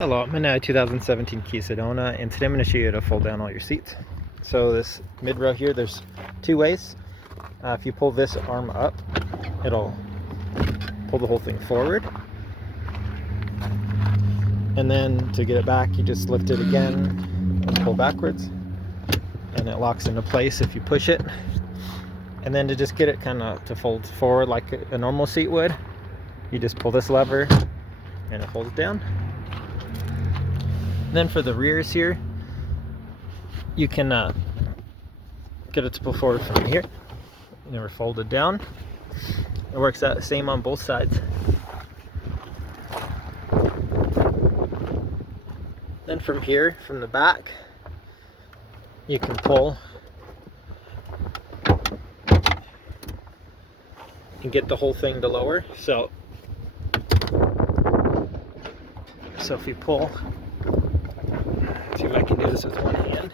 Hello, I'm in a 2017 Kia Sedona, and today I'm going to show you how to fold down all your seats. So this mid row here, there's two ways. If you pull this arm up, it'll pull the whole thing forward. And then to get it back, you just lift it again and pull backwards. And it locks into place if you push it. And then to just get it kind of to fold forward like a normal seat would, you just pull this lever and it folds down. Then for the rears here, you can get it to pull forward from here. Never fold it down. It works out the same on both sides. Then from here, from the back, you can pull and get the whole thing to lower. So if you pull, see if I can do this with one hand.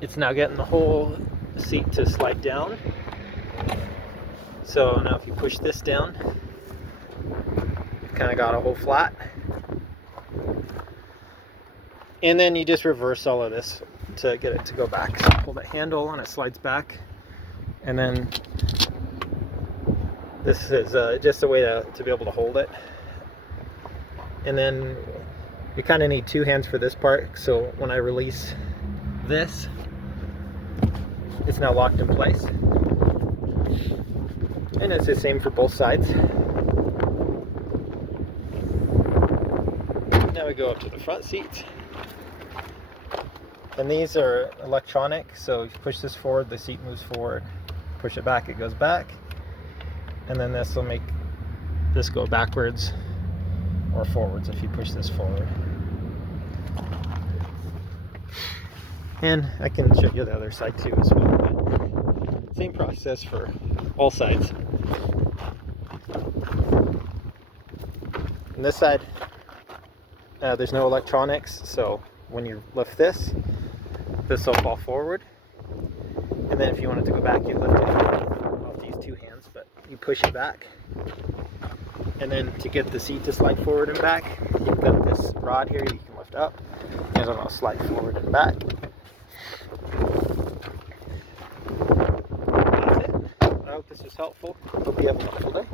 It's now getting the whole seat to slide down. So now if you push this down, you've kind of got a whole flat. And then you just reverse all of this to get it to go back. So pull that handle and it slides back. And then this is just a way to be able to hold it. And then you kind of need two hands for this part, so when I release this, it's now locked in place. And it's the same for both sides. Now we go up to the front seats. And these are electronic, so if you push this forward, the seat moves forward. Push it back, it goes back. And then this will make this go backwards or forwards if you push this forward. And I can show you the other side too as well. But same process for all sides. On this side, there's no electronics, so when you lift this will fall forward. And then if you want it to go back, you lift it. I'll have to use two hands, but you push it back. And then to get the seat to slide forward and back, you've got this rod here you can lift up, and it'll slide forward and back. That's it. I hope this was helpful. Hope you have a wonderful day.